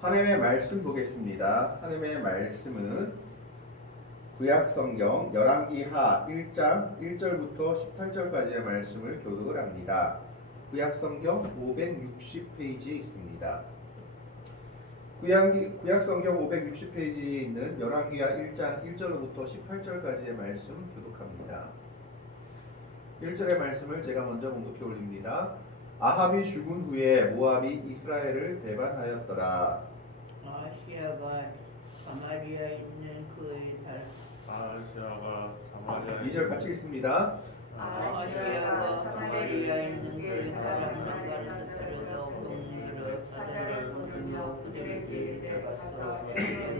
하나님의 말씀 보겠습니다. 하나님의 말씀은 구약성경 열왕기하 1장 1절부터 18절까지의 말씀을 교독을 합니다. 구약성경 560페이지에 있습니다. 구약성경 560페이지에 있는 열왕기하 1장 1절부터 18절까지의 말씀 교독합니다. 1절의 말씀을 제가 먼저 봉독해 올립니다. 아합이 죽은 후에 모압이 이스라엘을 배반하였더라. 아하시아가 사마리아에 있는 그의 딸 아하시아가 사마리아에 2절 같이 읽습니다. 아하시아가 사마리아에 있는 그의 딸 암나가를 따르며 그들을 사자를 보내며 그들의 길에 가서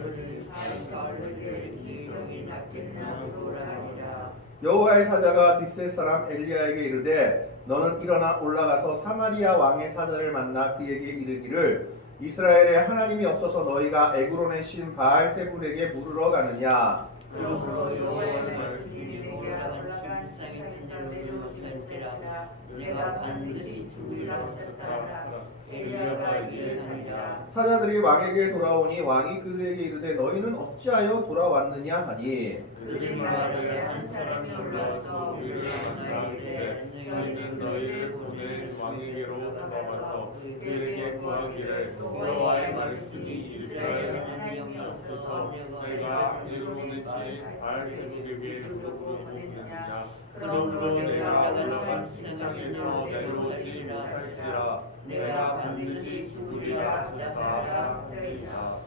그들이 가을을 기력이 낫겠나 보라 하니라. 여호와의 사자가 뒷셋 사람 엘리야에게 이르되 너는 일어나 올라가서 사마리아 왕의 사자를 만나 그에게 이르기를 이스라엘에 하나님이 없어서 너희가 에그론의 신 바알 세불에게 물으러 가느냐. 그러므로 여호와의 말씀이 내게 올라간 신상에서 내려오시는지라 내가 반드시 죽으리라 하셨다. 엘리야가 이에 하니라. 사자들이 왕에게 돌아오니 왕이 그들에게 이르되 너희는 어찌하여 돌아왔느냐 하니 그들이 말하되 한 사람이 올라와서 우리를 만나이르되 너희는 너희를 보내 왕에게로 돌아와서 그에게 구하기를 여호와의 말씀이 이스라엘에 하나님이 없어서 내가 에그론의 신 바알세불에게 누구로 보내느냐. 그러므로 내가 올라간 신상에서 내려오지 못할지라 내가 반드시 죽으리라 하셨다.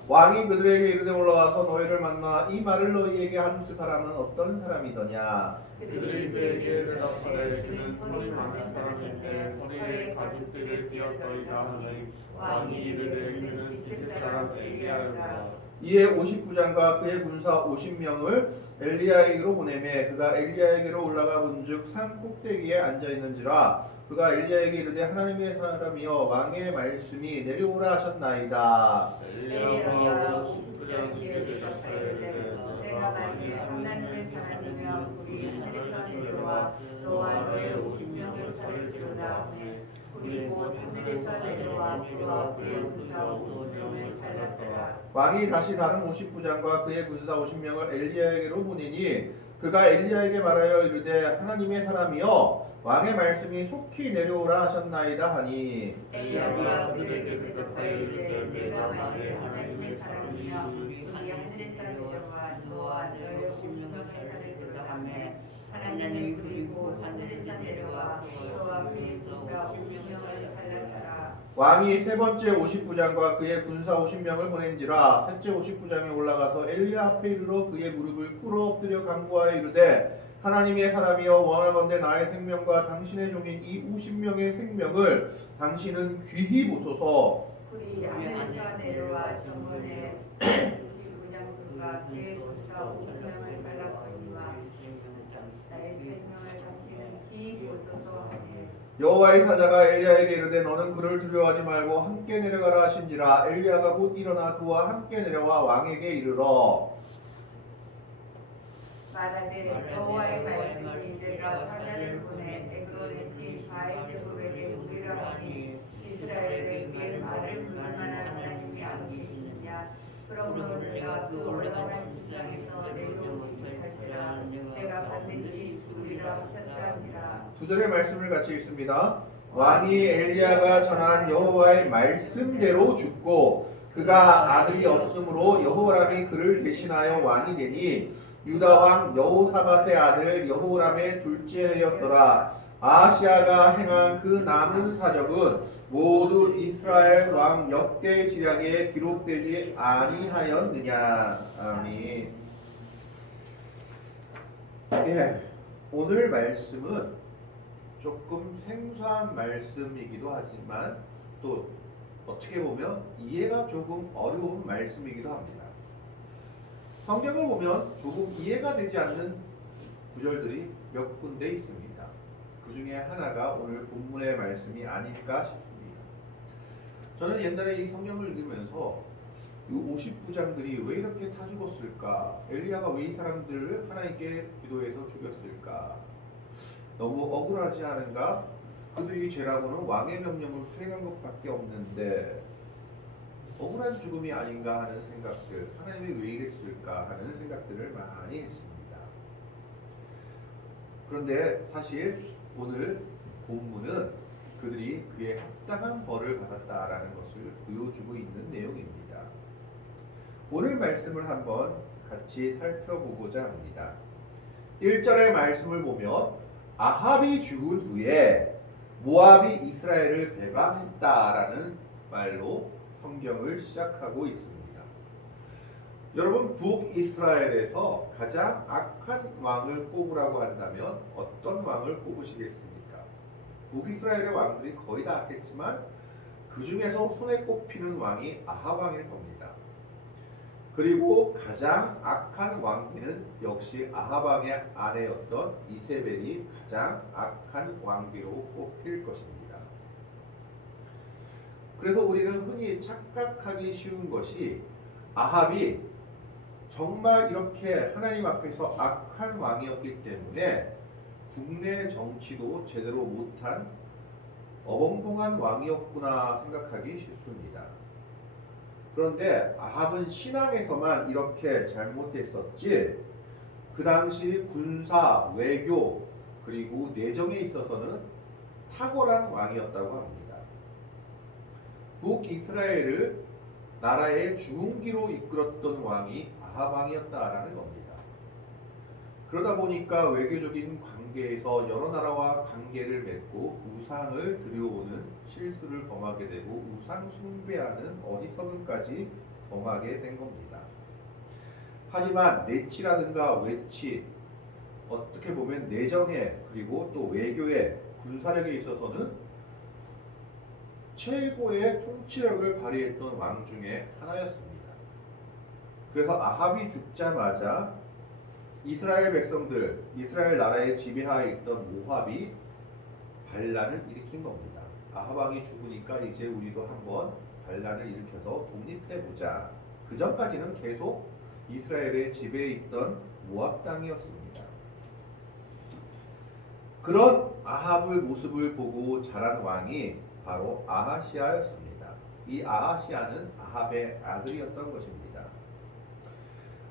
왕이 그들에게 이르되 올라와서 너희를 만나 이 말을 너희에게 한 그 사람은 어떤 사람이더냐. 그들이 그에게 대답하되 그는 털이 많은 사람인데 허리에 가죽띠를 띄었더이다 하니 왕이 이르되 그는 뒷셋 사람 엘리야였다. 이에 59장과 그의 군사 50명을 엘리야에게로 보내매 그가 엘리야에게로 올라가 본즉 산 꼭대기에 앉아 있는지라 그가 엘리야에게 이르되 하나님의 사람이여 왕의 말씀이 내려오라 하셨나이다. 엘리야가 19장에게 대답하되 내가 만일 하나님의 사람이며 우리 하늘에서 내려와 너와 너의 50명을 살릴지어다. 우리 곧 하늘에서 내려와 그와 그의 군사 50명을 살렸더라. 왕이 다시 다른 59장과 그의 군사 50명을 엘리야에게로 보내니 그가 엘리야에게 말하여 이르되 하나님의 사람이여 왕의 말씀이 속히 내려오라 하셨나이다 하니 엘리야가 그에게 대답하여 이르되 내가 만일 하나님의 사람이며 우리 하늘에서 내려와 너와 너의 50명을 살릴지어다 하매 하나님이 그리고 하늘에서 내려와 그와 그의 군사 50명을 살렸더라. 왕이 세 번째 59장과 그의 군사 50명을 보낸지라 셋째 59장에 올라가서 엘리야 앞에 이르러 그의 무릎을 꿇어 엎드려 간구하여 이르되 하나님의 사람이여 원하건대 나의 생명과 당신의 종인 이 50명의 생명을 당신은 귀히 보소서. 우리 하늘에서 내려와 정원에 59장 그가 그의 군사 50명을 살렸거니와 나의 생명을 당신은 귀히 보소서 하니 여호와의 사자가 엘리야에게 이르되 너는 그를 두려워하지 말고 함께 내려가라 하신지라 엘리야가 곧 일어나 그와 함께 내려와 왕에게 이르러 말하되 여호와의 말씀이 내가 사자를 보내 에그론의 신 바알세불에게 물으라 하니 이스라엘에 그 말을 불만할 하나님이 안 계시느냐. 그러므로 내가 그 올라가는 신상에서 내려오지 못할지라 내가 반드시 죽으리라 하셨다니라. 2절의 말씀을 같이 읽습니다. 왕이 엘리야가 전한 여호와의 말씀대로 죽고 그가 아들이 없으므로 여호람이 그를 대신하여 왕이 되니 유다 왕 여호사밧의 아들 여호람의 둘째 해였더라. 아하시아가 행한 그 남은 사적은 모두 이스라엘 왕 역대 지략에 기록되지 아니하였느냐. 아멘. 예, 오늘 말씀은 조금 생소한 말씀이기도 하지만 또 어떻게 보면 이해가 조금 어려운 말씀이기도 합니다. 성경을 보면 조금 이해가 되지 않는 구절들이 몇 군데 있습니다. 그 중에 하나가 오늘 본문의 말씀이 아닐까 싶습니다. 저는 옛날에 이 성경을 읽으면서 이 59장들이 왜 이렇게 다 죽었을까? 엘리야가 왜 이 사람들을 하나님께 기도해서 죽였을까? 너무 억울하지 않은가? 그들이 죄라고는 왕의 명령을 수행한 것밖에 없는데 억울한 죽음이 아닌가 하는 생각들, 하나님이 왜 이랬을까 하는 생각들을 많이 했습니다. 그런데 사실 오늘 본문은 그들이 그에 합당한 벌을 받았다라는 것을 보여주고 있는 내용입니다. 오늘 말씀을 한번 같이 살펴보고자 합니다. 1절의 말씀을 보면 아합이 죽은 후에 모압이 이스라엘을 배반했다라는 말로 성경을 시작하고 있습니다. 여러분, 북이스라엘에서 가장 악한 왕을 꼽으라고 한다면 어떤 왕을 꼽으시겠습니까? 북이스라엘의 왕들이 거의 다 악했지만 그 중에서 손에 꼽히는 왕이 아합 왕일 겁니다. 그리고 가장 악한 왕비는 역시 아합 왕의 아내였던 이세벨이 가장 악한 왕비로 꼽힐 것입니다. 그래서 우리는 흔히 착각하기 쉬운 것이 아합이 정말 이렇게 하나님 앞에서 악한 왕이었기 때문에 국내 정치도 제대로 못한 어벙벙한 왕이었구나 생각하기 쉽습니다. 그런데 아합은 신앙에서만 이렇게 잘못됐었지 그 당시 군사, 외교 그리고 내정에 있어서는 탁월한 왕이었다고 합니다. 북이스라엘을 나라의 중흥기로 이끌었던 왕이 아합 왕이었다라는 겁니다. 그러다 보니까 외교적인 관계에서 여러 나라와 관계를 맺고 우상을 들여오는 실수를 범하게 되고 우상 숭배하는 어리석음까지 범하게 된 겁니다. 하지만 내치라든가 외치, 어떻게 보면 내정에 그리고 또 외교에 군사력에 있어서는 최고의 통치력을 발휘했던 왕 중에 하나였습니다. 그래서 아합이 죽자마자 이스라엘 백성들, 이스라엘 나라의 지배하에 있던 모압이 반란을 일으킨 겁니다. 아합 왕이 죽으니까 이제 우리도 한번 반란을 일으켜서 독립해보자. 그 전까지는 계속 이스라엘의 지배에 있던 모압 땅이었습니다. 그런 아합의 모습을 보고 자란 왕이 바로 아하시아였습니다. 이 아하시아는 아합의 아들이었던 것입니다.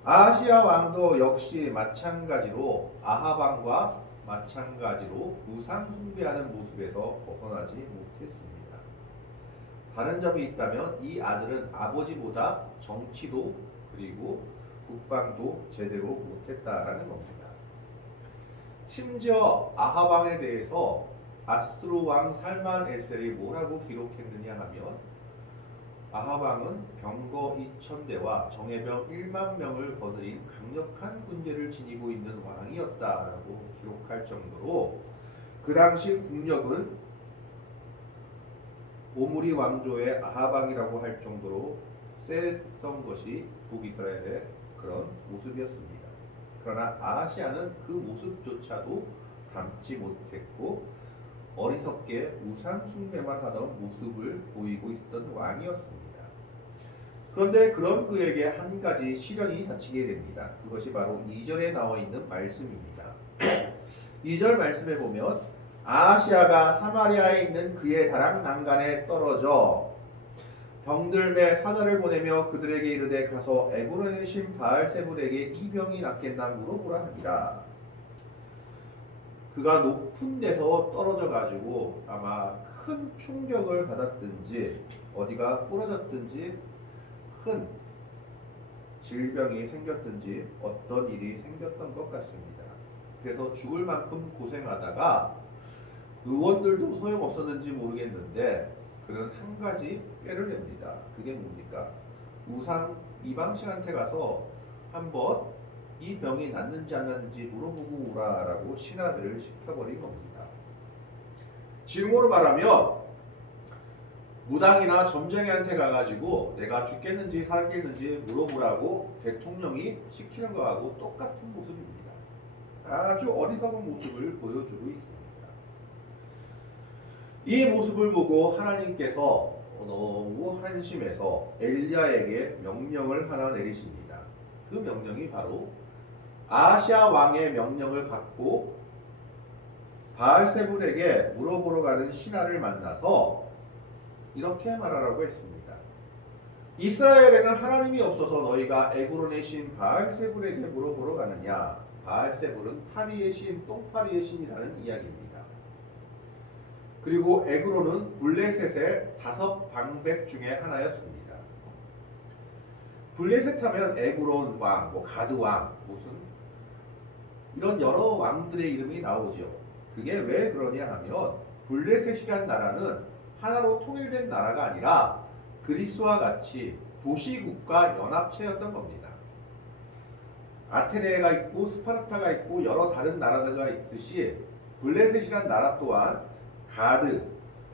아하시아 왕도 역시 마찬가지로 아합 왕과 마찬가지로 우상 숭배하는 모습에서 벗어나지 못했습니다. 다른 점이 있다면 이 아들은 아버지보다 정치도 그리고 국방도 제대로 못했다라는 겁니다. 심지어 아합 왕에 대해서 아수르 왕 살만 에셀이 뭐라고 기록했느냐 하면 아합 왕은 병거 2000대와 정예병 1만 명을 거느린 강력한 군대를 지니고 있는 왕이었다라고 기록할 정도로 그 당시 국력은 오므리 왕조의 아합 왕이라고 할 정도로 셌던 것이 북이스라엘의 그런 모습이었습니다. 그러나 아하시아는 그 모습조차도 담지 못했고 어리석게 우상 숭배만 하던 모습을 보이고 있던 왕이었습니다. 그런데 그런 그에게 한 가지 시련이 닥치게 됩니다. 그것이 바로 2절에 나와 있는 말씀입니다. 2절 말씀에 보면 아하시아가 사마리아에 있는 그의 다락 난간에 떨어져 병들매 사자를 보내며 그들에게 이르되 가서 에브론의 신 바알세불에게 이 병이 낫겠나 물어보라 하니라. 그가 높은 데서 떨어져 가지고 아마 큰 충격을 받았든지 어디가 부러졌든지 큰 질병이 생겼든지 어떤 일이 생겼던 것 같습니다. 그래서 죽을 만큼 고생하다가 의원들도 소용없었는지 모르겠는데 그는 한 가지 꾀를 냅니다. 그게 뭡니까? 우상 이방신한테 가서 한번 이 병이 낫는지 안 낫는지 물어보고 오라라고 신하들을 시켜버린 겁니다. 지금으로 말하면 무당이나 점쟁이한테 가가지고 내가 죽겠는지 살겠는지 물어보라고 대통령이 시키는 거하고 똑같은 모습입니다. 아주 어리석은 모습을 보여주고 있습니다. 이 모습을 보고 하나님께서 너무 한심해서 엘리야에게 명령을 하나 내리십니다. 그 명령이 바로 아하시아 왕의 명령을 받고 바알세불에게 물어보러 가는 신하를 만나서 이렇게 말하라고 했습니다. 이스라엘에는 하나님이 없어서 너희가 에그론의 신 바알세불에게 물어보러 가느냐? 바알세불은 파리의 신, 똥파리의 신이라는 이야기입니다. 그리고 에그론은 블레셋의 5방백 중에 하나였습니다. 블레셋 하면 에그론 왕, 가드 왕, 무슨 이런 여러 왕들의 이름이 나오죠. 그게 왜 그러냐 하면 블레셋이란 나라는 하나로 통일된 나라가 아니라 그리스와 같이 도시국가 연합체였던 겁니다. 아테네가 있고 스파르타가 있고 여러 다른 나라들가 있듯이 블레셋이란 나라 또한 가드,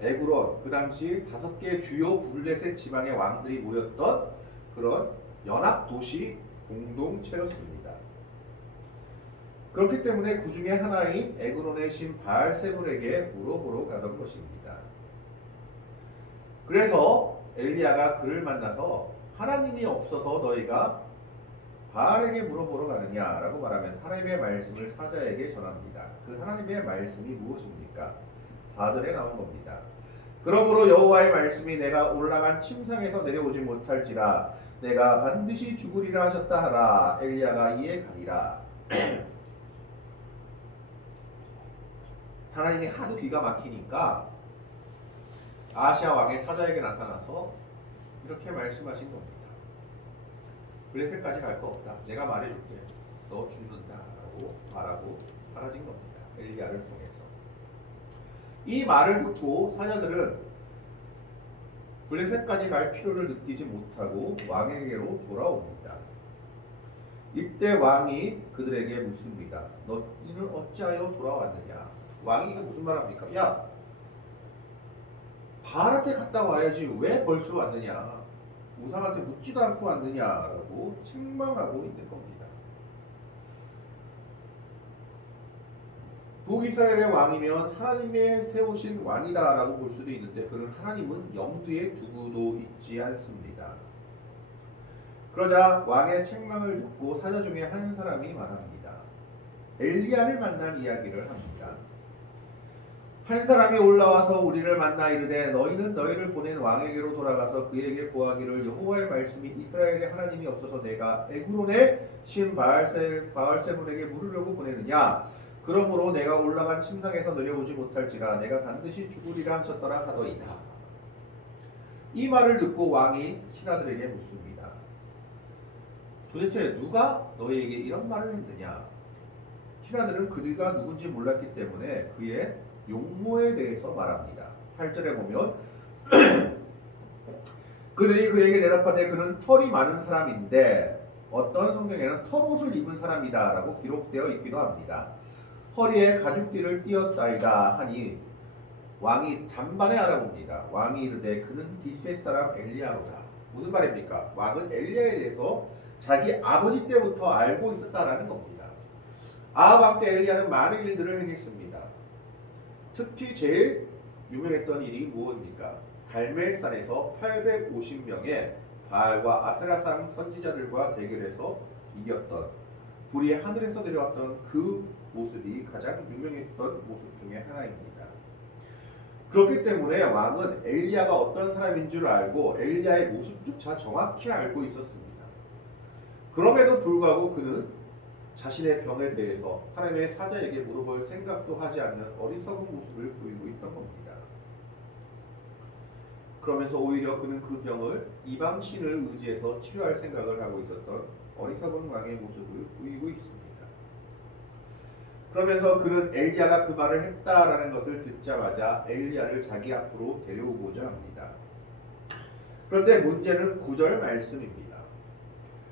에그론, 그 당시 5개 주요 블레셋 지방의 왕들이 모였던 그런 연합도시 공동체였습니다. 그렇기 때문에 그 중에 하나인 에그론의 신 바알세불에게 물어보러 가던 것입니다. 그래서 엘리야가 그를 만나서 하나님이 없어서 너희가 바알에게 물어보러 가느냐라고 말하면 하나님의 말씀을 사자에게 전합니다. 그 하나님의 말씀이 무엇입니까? 4절에 나온 겁니다. 그러므로 여호와의 말씀이 내가 올라간 침상에서 내려오지 못할지라 내가 반드시 죽으리라 하셨다 하라. 엘리야가 이에 가니라. 하나님이 하도 기가 막히니까 아시아 왕의 사자에게 나타나서 이렇게 말씀하신 겁니다. 블레셋까지 갈 거 없다. 내가 말해줄게. 너 죽는다라고 말하고 사라진 겁니다. 엘리야를 통해서. 이 말을 듣고 사자들은 블레셋까지 갈 필요를 느끼지 못하고 왕에게로 돌아옵니다. 이때 왕이 그들에게 묻습니다. 너희는 어찌하여 돌아왔느냐? 왕이 이게 무슨 말합니까? 야, 바알한테 갔다 와야지 왜 벌써 왔느냐? 우상한테 묻지도 않고 왔느냐라고 책망하고 있는 겁니다. 북이스라엘의 왕이면 하나님의 세우신 왕이다라고 볼 수도 있는데 그는 하나님은 염두에 두고도 있지 않습니다. 그러자 왕의 책망을 듣고 사자 중에 한 사람이 말합니다. 엘리야를 만난 이야기를 합니다. 한 사람이 올라와서 우리를 만나 이르되 너희는 너희를 보낸 왕에게로 돌아가서 그에게 고하기를 여호와의 말씀이 이스라엘의 하나님이 없어서 내가 에그론의 신 바알세불에게 물으려고 보내느냐? 그러므로 내가 올라간 침상에서 내려오지 못할지라 내가 반드시 죽으리라 하셨더라 하더이다. 이 말을 듣고 왕이 신하들에게 묻습니다. 도대체 누가 너희에게 이런 말을 했느냐? 신하들은 그들가 누군지 몰랐기 때문에 그의 용모에 대해서 말합니다. 8절에 보면 그들이 그에게 대답하되 그는 털이 많은 사람인데 어떤 성경에는 털옷을 입은 사람이다 라고 기록되어 있기도 합니다. 허리에 가죽띠를 띄었다이다 하니 왕이 단번에 알아봅니다. 왕이 이르되 그는 디셋 사람 엘리야로다. 무슨 말입니까? 왕은 엘리야에 대해서 자기 아버지 때부터 알고 있었다라는 겁니다. 아합 왕 때 엘리야는 많은 일들을 행했습니다. 특히 제일 유명했던 일이 무엇입니까? 갈멜산에서 850명의 바알과 아세라상 선지자들과 대결해서 이겼던 불이 하늘에서 내려왔던 그 모습이 가장 유명했던 모습 중에 하나입니다. 그렇기 때문에 왕은 엘리야가 어떤 사람인 줄 알고 엘리야의 모습조차 정확히 알고 있었습니다. 그럼에도 불구하고 그는 자신의 병에 대해서 하나님의 사자에게 물어볼 생각도 하지 않는 어리석은 모습을 보이고 있던 겁니다. 그러면서 오히려 그는 그 병을 이방 신을 의지해서 치료할 생각을 하고 있었던 어리석은 왕의 모습을 보이고 있습니다. 그러면서 그는 엘리야가 그 말을 했다라는 것을 듣자마자 엘리야를 자기 앞으로 데려오고자 합니다. 그런데 문제는 9절 말씀입니다.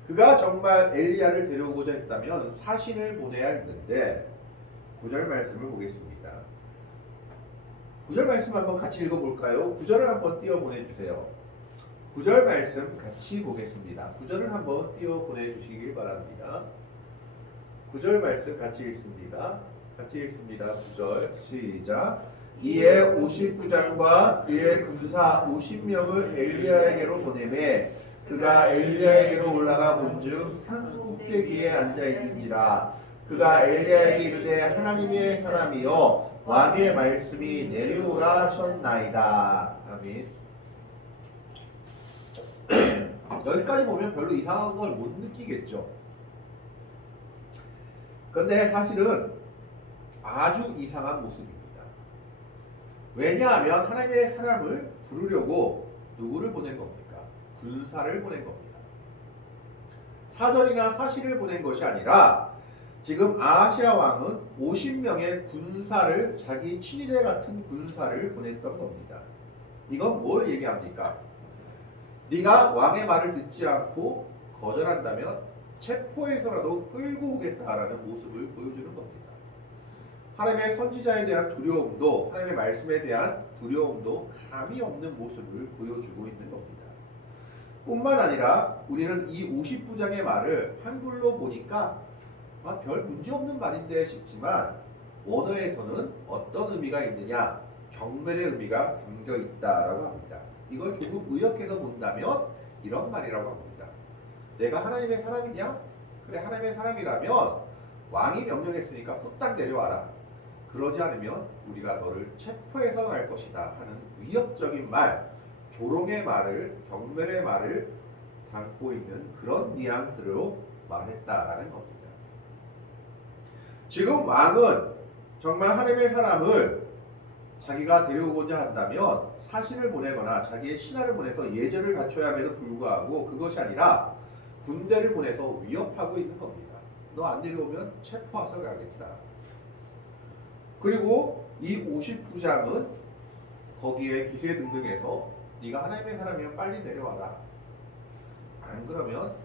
그가 정말 엘리야를 데려오고자 했다면 사신을 보내야 했는데 9절 말씀을 보겠습니다. 9절 말씀 한번 같이 읽어볼까요? 9절을 한번 띄워 보내주세요. 9절 말씀 같이 보겠습니다. 9절을 한번 띄워 보내주시길 바랍니다. 9절 말씀 같이 읽습니다. 같이 읽습니다. 9절 시작. 이에 50부장과 그의 군사 50명을 엘리야에게로 보내매 그가 엘리야에게로 올라가 본즉 산 꼭대기에 앉아 있는지라 그가 엘리야에게 이르되 하나님의 사람이여 왕의 말씀이 내려오라 하셨나이다. 아멘. 여기까지 보면 별로 이상한 걸 못 느끼겠죠. 그런데 사실은 아주 이상한 모습입니다. 왜냐하면 하나님의 사람을 부르려고 누구를 보낸 겁니까? 군사를 보낸 겁니다. 사절이나 사실을 보낸 것이 아니라 지금 아하시아 왕은 50명의 군사를 자기 친위대 같은 군사를 보냈던 겁니다. 이건 뭘 얘기합니까? 네가 왕의 말을 듣지 않고 거절한다면 체포해서라도 끌고 오겠다라는 모습을 보여주는 겁니다. 하나님의 선지자에 대한 두려움도 하나님의 말씀에 대한 두려움도 감이 없는 모습을 보여주고 있는 겁니다. 뿐만 아니라 우리는 이 50부장의 말을 한글로 보니까 별 문제 없는 말인데 싶지만 원어에서는 어떤 의미가 있느냐? 경멸의 의미가 담겨 있다라고 합니다. 이걸 조금 의역해서 본다면 이런 말이라고 합니다. 내가 하나님의 사람이냐? 그래, 하나님의 사람이라면 왕이 명령했으니까 후딱 내려와라. 그러지 않으면 우리가 너를 체포해서 갈 것이다 하는 위협적인 말, 조롱의 말을, 경멸의 말을 담고 있는 그런 뉘앙스로 말했다라는 겁니다. 지금 왕은 정말 하나님의 사람을 자기가 데려오고자 한다면 사신을 보내거나 자기의 신하를 보내서 예절을 갖춰야 함에도 불구하고 그것이 아니라 군대를 보내서 위협하고 있는 겁니다. 너 안 내려오면 체포해서 가겠다. 그리고 이 50부장은 거기에 기세등등해서 네가 하나님의 사람이면 빨리 내려와라. 안 그러면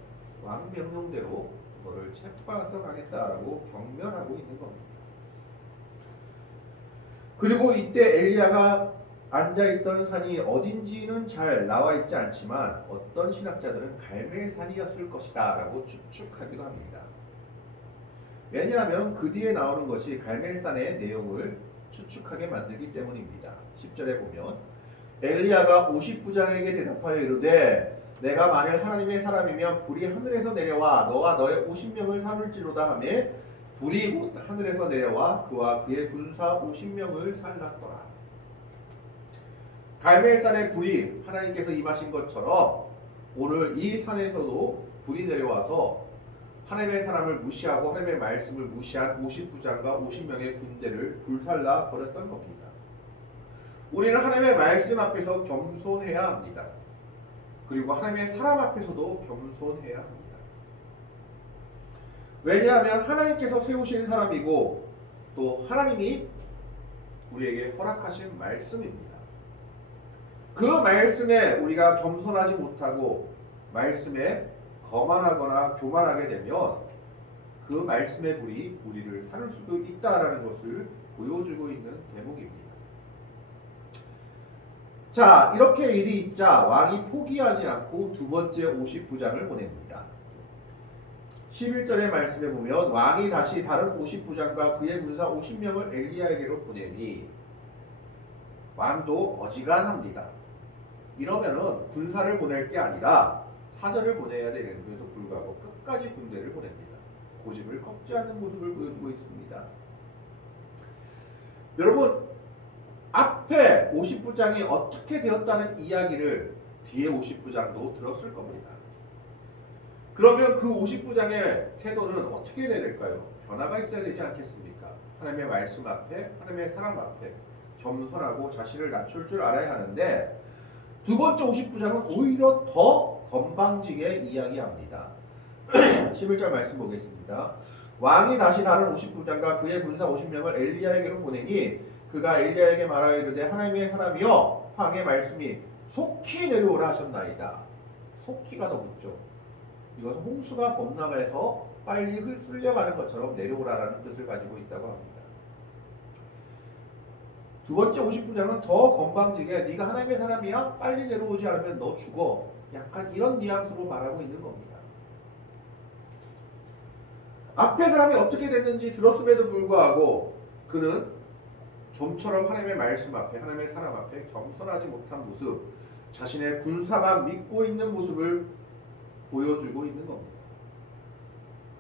왕 명령대로 너를 체포해서 가겠다라고 경멸하고 있는 겁니다. 그리고 이때 엘리야가 앉아있던 산이 어딘지는 잘 나와 있지 않지만 어떤 신학자들은 갈멜산이었을 것이다 라고 추측하기도 합니다. 왜냐하면 그 뒤에 나오는 것이 갈멜산의 내용을 추측하게 만들기 때문입니다. 10절에 보면 엘리야가 50부장에게 대답하여 이르되 내가 만일 하나님의 사람이면 불이 하늘에서 내려와 너와 너의 50명을 살을지로다 하며 불이 곧 하늘에서 내려와 그와 그의 군사 50명을 살랐더라. 갈멜산의 불이 하나님께서 임하신 것처럼 오늘 이 산에서도 불이 내려와서 하나님의 사람을 무시하고 하나님의 말씀을 무시한 50부장과 50명의 군대를 불살라 버렸던 겁니다. 우리는 하나님의 말씀 앞에서 겸손해야 합니다. 그리고 하나님의 사람 앞에서도 겸손해야 합니다. 왜냐하면 하나님께서 세우신 사람이고 또 하나님이 우리에게 허락하신 말씀입니다. 그 말씀에 우리가 겸손하지 못하고 말씀에 거만하거나 교만하게 되면 그 말씀의 불이 우리를 살을 수도 있다라는 것을 보여주고 있는 대목입니다. 자, 이렇게 일이 있자 왕이 포기하지 않고 두 번째 50부장을 보냅니다. 11절의 말씀에 보면 왕이 다시 다른 50부장과 그의 군사 50명을 엘리야에게로 보내니 왕도 어지간합니다. 이러면은 군사를 보낼 게 아니라 사절을 보내야 되는데도 불구하고 끝까지 군대를 보냅니다. 고집을 꺾지 않는 모습을 보여주고 있습니다. 여러분, 앞에 50부장이 어떻게 되었다는 이야기를 뒤에 50부장도 들었을 겁니다. 그러면 그 50부장의 태도는 어떻게 돼야 될까요? 변화가 있어야 되지 않겠습니까? 하나님의 말씀 앞에, 하나님의 사람 앞에 겸손하고 자신을 낮출 줄 알아야 하는데 두 번째 50부장은 오히려 더 건방지게 이야기합니다. 11절 말씀 보겠습니다. 왕이 다시 다른 50부장과 그의 군사 50명을 엘리야에게로 보내니 그가 엘리야에게 말하여 이르되 하나님의 사람이여 왕의 말씀이 속히 내려오라 하셨나이다. 속히가 더 붙죠. 이것은 홍수가 범람해서 빨리 쓸려가는 것처럼 내려오라라는 뜻을 가지고 있다고 합니다. 두 번째 50부장은 더 건방지게 네가 하나님의 사람이야? 빨리 내려오지 않으면 너 죽어. 약간 이런 뉘앙스로 말하고 있는 겁니다. 앞에 사람이 어떻게 됐는지 들었음에도 불구하고 그는 좀처럼 하나님의 말씀 앞에, 하나님의 사람 앞에 겸손하지 못한 모습, 자신의 군사만 믿고 있는 모습을 보여주고 있는 겁니다.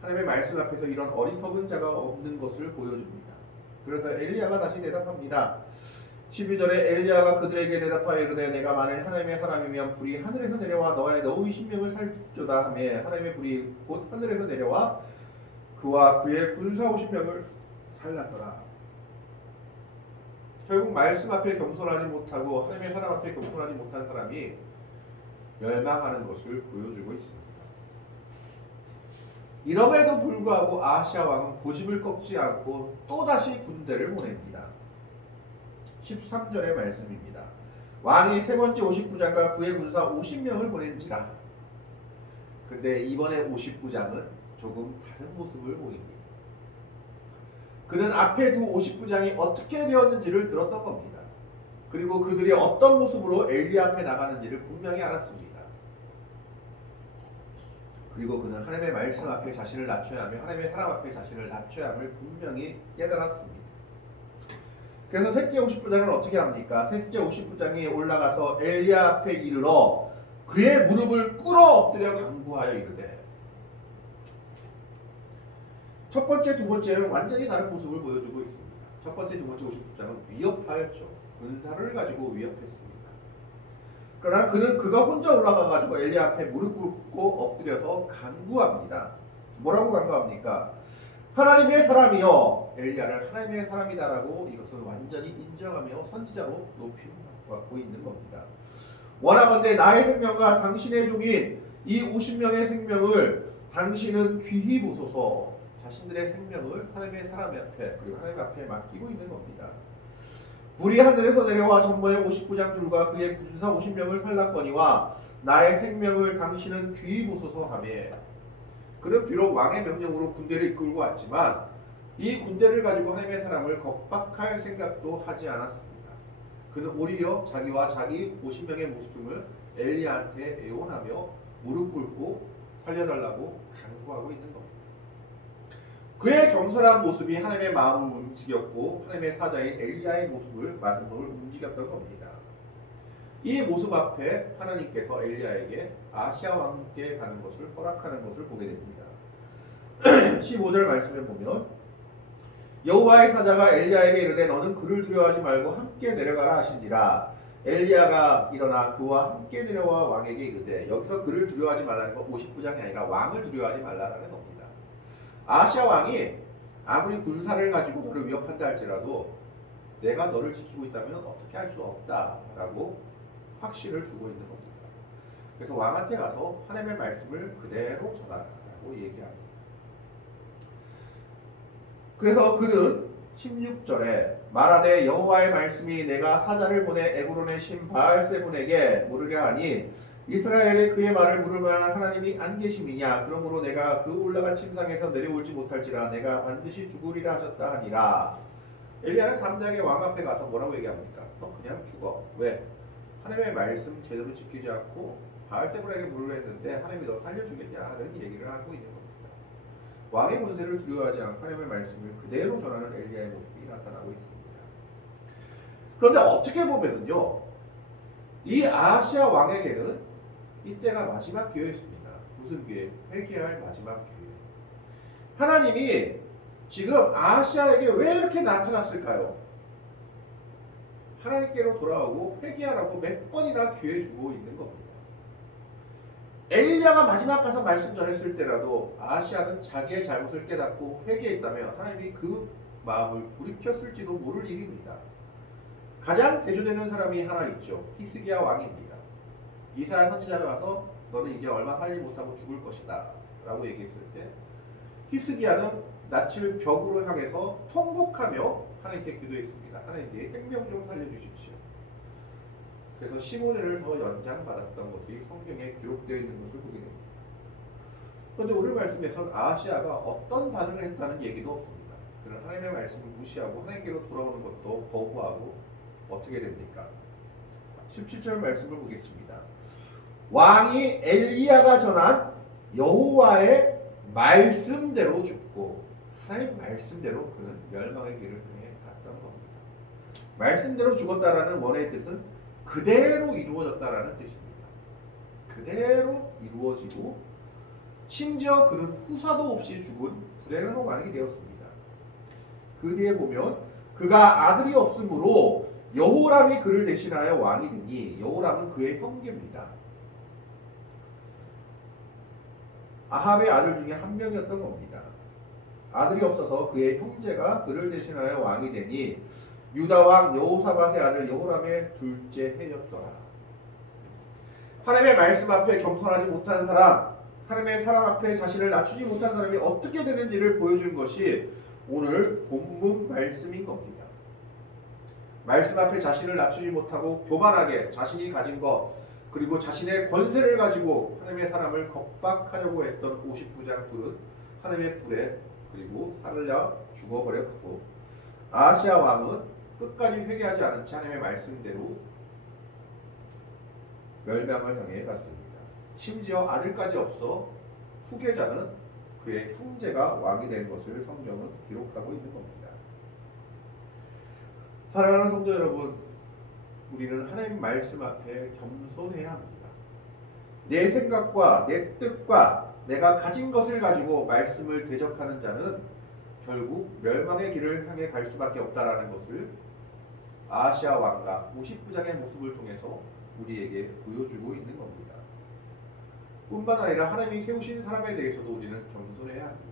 하나님의 말씀 앞에서 이런 어리석은 자가 없는 것을 보여줍니다. 그래서 엘리야가 다시 대답합니다. 12절에 엘리야가 그들에게 대답하여 이르되 내가 만일 하나님의 사람이면 불이 하늘에서 내려와 너희 신명을 살조다 하며 하나님의 불이 곧 하늘에서 내려와 그와 그의 군사 50명을 살랐더라. 결국 말씀 앞에 겸손하지 못하고 하나님의 사람 앞에 겸손하지 못한 사람이 멸망하는 것을 보여주고 있습니다. 이럼에도 불구하고 아하시아 왕은 고집을 꺾지 않고 또다시 군대를 보냅니다. 13절의 말씀입니다. 왕이 세 번째 50부장과 그의 군사 50명을 보낸지라. 근데 이번에 50부장은 조금 다른 모습을 보입니다. 그는 앞에 두 50부장이 어떻게 되었는지를 들었던 겁니다. 그리고 그들이 어떤 모습으로 엘리야 앞에 나가는지를 분명히 알았습니다. 그리고 그는 하나님의 말씀 앞에 자신을 낮춰야 하며 하나님의 사람 앞에 자신을 낮춰야 함을 분명히 깨달았습니다. 그래서 셋째 50부장은 어떻게 합니까? 셋째 50부장이 올라가서 엘리야 앞에 이르러 그의 무릎을 꿇어 엎드려 간구하여 이르되, 첫 번째, 두 번째는 완전히 다른 모습을 보여주고 있습니다. 첫 번째, 두 번째 50부장은 위협하였죠. 군사를 가지고 위협했습니다. 그러나 그는 그가 혼자 올라가가지고 엘리야 앞에 무릎 꿇고 엎드려서 간구합니다. 뭐라고 간구합니까? 하나님의 사람이여, 엘리야를 하나님의 사람이다라고 이것을 완전히 인정하며 선지자로 높임을 받고 있는 겁니다. 원하건대 나의 생명과 당신의 종인 이 50명의 생명을 당신은 귀히 보소서. 자신들의 생명을 하나님의 사람 앞에 그리고 하나님 앞에 맡기고 있는 겁니다. 불이 하늘에서 내려와 전번에 50부장들과 그의 군사 50명을 살랐거니와 나의 생명을 당신은 귀히 보소서 하며, 그는 비록 왕의 명령으로 군대를 이끌고 왔지만 이 군대를 가지고 하나님의 사람을 겁박할 생각도 하지 않았습니다. 그는 오히려 자기와 자기 50명의 모습을 엘리야한테 애원하며 무릎 꿇고 살려달라고 간구하고 있는 겁니다. 그의 겸손한 모습이 하나님의 마음을 움직였고 하나님의 사자인 엘리야의 모습을 마음을 움직였던 겁니다. 이 모습 앞에 하나님께서 엘리야에게 아하시아 왕께 가는 것을 허락하는 것을 보게 됩니다. 15절 말씀에 보면 여호와의 사자가 엘리야에게 이르되 너는 그를 두려워하지 말고 함께 내려가라 하신지라. 엘리야가 일어나 그와 함께 내려와 왕에게 이르되, 여기서 그를 두려워하지 말라는 건 50부장이 아니라 왕을 두려워하지 말라는 겁니다. 아하시아 왕이 아무리 군사를 가지고 너를 위협한다 할지라도 내가 너를 지키고 있다면 어떻게 할 수 없다라고 확신을 주고 있는 겁니다. 그래서 왕한테 가서 하나님의 말씀을 그대로 전하라고 얘기합니다. 그래서 그는 16절에 말하되 여호와의 말씀이 내가 사자를 보내 에브론의 신 바알세분에게 물으려 하니 이스라엘에 그의 말을 물을 만한 하나님이 안 계심이냐? 그러므로 내가 그 올라간 침상에서 내려올지 못할지라 내가 반드시 죽으리라 하셨다 하니라. 엘리야는 담대하게 왕 앞에 가서 뭐라고 얘기합니까? 너 그냥 죽어. 왜? 하나님의 말씀 제대로 지키지 않고 바알세분에게 물으려 했는데 하나님이 너 살려주겠냐 하는 얘기를 하고 있는 겁니다. 왕의 권세를 두려워하지 않고 하나님의 말씀을 그대로 전하는 엘리야의 모습이 나타나고 있습니다. 그런데 어떻게 보면은요, 이 아하시아 왕에게는 이때가 마지막 기회였습니다. 무슨 기회? 회개할 마지막 기회. 하나님이 지금 아하시아에게 왜 이렇게 나타났을까요? 하나님께로 돌아오고 회개하라고 몇 번이나 기회 주고 있는 겁니다. 엘리야가 마지막 가서 말씀 전했을 때라도 아하시아는 자기의 잘못을 깨닫고 회개했다면 하나님이 그 마음을 돌이켰을지도 모를 일입니다. 가장 대조되는 사람이 하나 있죠. 히스기야 왕입니다. 이사야 선지자가 가서 너는 이제 얼마 살지 못하고 죽을 것이다 라고 얘기했을 때 히스기야는 낯을 벽으로 향해서 통곡하며 하나님께 기도했습니다. 하나님 내 생명 좀 살려주십시오. 그래서 15년을 더 연장받았던 것이 성경에 기록되어 있는 것을 보게 됩니다. 그런데 오늘 말씀에서는 아하시아가 어떤 반응을 했다는 얘기도 없습니다. 그는 하나님의 말씀을 무시하고 하나님께로 돌아오는 것도 거부하고 어떻게 됩니까? 17절 말씀을 보겠습니다. 왕이 엘리야가 전한 여호와의 말씀대로 죽고 하나님의 말씀대로 그는 멸망의 길을 통해 갔던 겁니다. 말씀대로 죽었다라는 원어의 뜻은 그대로 이루어졌다라는 뜻입니다. 그대로 이루어지고 심지어 그는 후사도 없이 죽은 불행한 왕이 되었습니다. 그 뒤에 보면 그가 아들이 없으므로 여호람이 그를 대신하여 왕이 되니 여호람은 그의 형제입니다. 아합의 아들 중에 한 명이었던 겁니다. 아들이 없어서 그의 형제가 그를 대신하여 왕이 되니 유다 왕 여호사밧의 아들 여호람의 둘째 해였더라. 하나님의 말씀 앞에 겸손하지 못한 사람, 하나님의 사람 앞에 자신을 낮추지 못한 사람이 어떻게 되는지를 보여준 것이 오늘 본문 말씀인 겁니다. 말씀 앞에 자신을 낮추지 못하고 교만하게 자신이 가진 것 그리고 자신의 권세를 가지고 하나님의 사람을 겁박하려고 했던 50부장 둘은 하나님의 불에 그리고 살려 죽어버렸고 아하시아 왕은 끝까지 회개하지 않은 채 하나님의 말씀대로 멸망을 향해 갔습니다. 심지어 아들까지 없어 후계자는 그의 형제가 왕이 된 것을 성경은 기록하고 있는 겁니다. 사랑하는 성도 여러분, 우리는 하나님 말씀 앞에 겸손해야 합니다. 내 생각과 내 뜻과 내가 가진 것을 가지고 말씀을 대적하는 자는 결국 멸망의 길을 향해 갈 수밖에 없다라는 것을 아하시아 왕과 50부장의 모습을 통해서 우리에게 보여주고 있는 겁니다. 뿐만 아니라 하나님이 세우신 사람에 대해서도 우리는 겸손해야 합니다.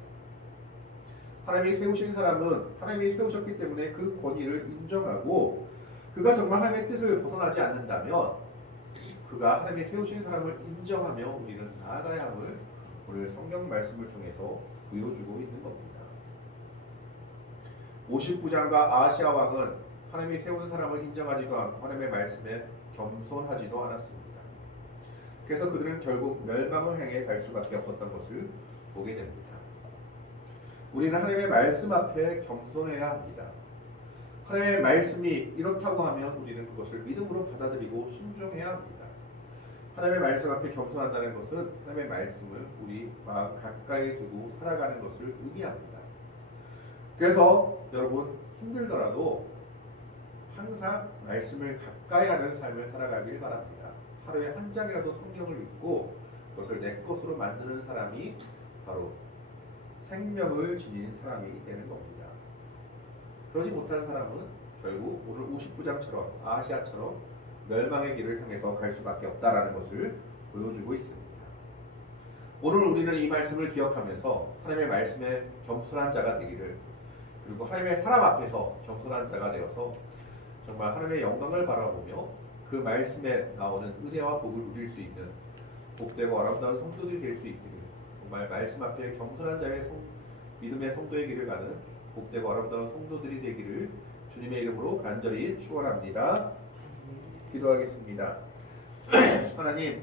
하나님이 세우신 사람은 하나님이 세우셨기 때문에 그 권위를 인정하고 그가 정말 하나님의 뜻을 벗어나지 않는다면 그가 하나님이 세우신 사람을 인정하며 우리는 나아가야 함을 오늘 성경 말씀을 통해서 보여주고 있는 겁니다. 50부장과 아하시아 왕은 하나님이 세운 사람을 인정하지도 않고 하나님의 말씀에 겸손하지도 않았습니다. 그래서 그들은 결국 멸망을 향해 갈 수밖에 없었던 것을 보게 됩니다. 우리는 하나님의 말씀 앞에 겸손해야 합니다. 하나님의 말씀이 이렇다고 하면 우리는 그것을 믿음으로 받아들이고 순종해야 합니다. 하나님의 말씀 앞에 겸손한다는 것은 하나님의 말씀을 우리 마음 가까이 두고 살아가는 것을 의미합니다. 그래서 여러분 힘들더라도 항상 말씀을 가까이 하는 삶을 살아가길 바랍니다. 하루에 한 장이라도 성경을 읽고 그것을 내 것으로 만드는 사람이 바로 생명을 지닌 사람이 되는 겁니다. 그러지 못한 사람은 결국 오늘 50부장처럼 아하시아처럼 멸망의 길을 향해서 갈 수밖에 없다라는 것을 보여주고 있습니다. 오늘 우리는 이 말씀을 기억하면서 하나님의 말씀에 겸손한 자가 되기를 그리고 하나님의 사람 앞에서 겸손한 자가 되어서 정말 하나님의 영광을 바라보며 그 말씀에 나오는 은혜와 복을 누릴 수 있는 복되고 아름다운 성도들이 될 수 있기를 정말 말씀 앞에 겸손한 자의 믿음의 성도의 길을 가는 복되고 아름다운 성도들이 되기를 주님의 이름으로 간절히 축원합니다. 기도하겠습니다. 하나님